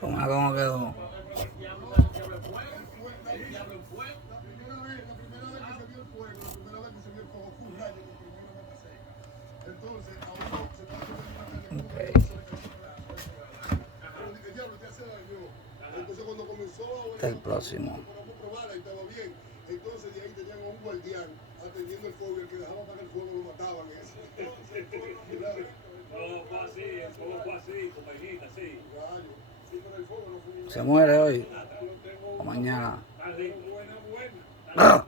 ¿Cómo quedó? Okay. Hasta el próximo. Entonces de ahí tenían a un guardián atendiendo el fuego y el que dejaba para el fuego lo mataban. No, fue así, el fuego fue así, compañita, sí. Se muere hoy o mañana. Buena, buena.